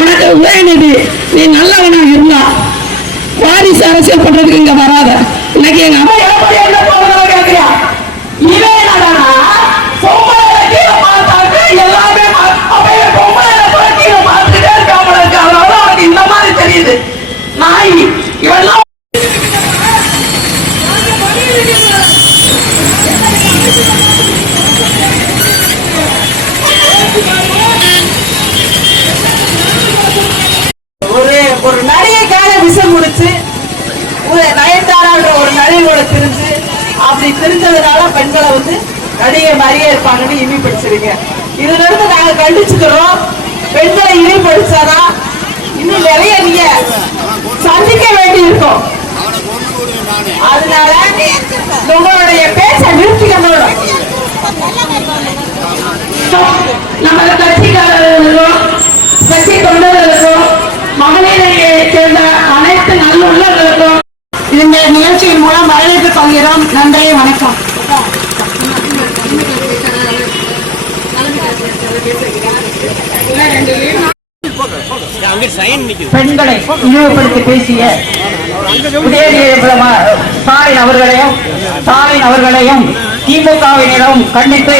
உனக்கு உதயநிதி நீ நல்லவனா இருந்தா வாரிசு அரசியல் பண்றதுக்கு இங்க வராத. இன்னைக்கு எங்க அம்மா என்ன போறதா கேட்கிறியா? இவன் என்னடா எல்லாமே பார்த்துட்டே இருக்காங்க. இந்த மாதிரி தெரியுது நாய் இவெல்லாம் ஒரு நடிகைக்காக விஷம் முடிச்சு நயன்தாரான்ற ஒரு நடிகையோட திரிஞ்சு அப்படி தெரிஞ்சதுனால பெண்களை வந்து நடிகை மாதிரியே இருப்பாங்கன்னு இழிவுபடுத்துறீங்க. இதுல இருந்து நாங்க கண்டிச்சுக்கிறோம். பெண்களை இழிவுபடுத்தாதான் இன்னும் நிறைய நீங்க சந்திக்க வேண்டி இருக்கும். அதனால உங்களுடைய பேச்ச நிறுத்திக்கணும். நம்ம கட்சிக்காரர்களுக்கும் கட்சி தொண்டர்களுக்கும் மகளிரை சேர்ந்த அனைத்து நல்லுள்ளவர்களுக்கும் இந்த நிகழ்ச்சியின் மூலம் வரவேற்பு பகிர்கிறோம். நன்றி, வணக்கம். பெண்களை இழிவுபடுத்தி பேசிய ஸ்டாலின் அவர்களையும் திமுகவினரும் கண்டித்து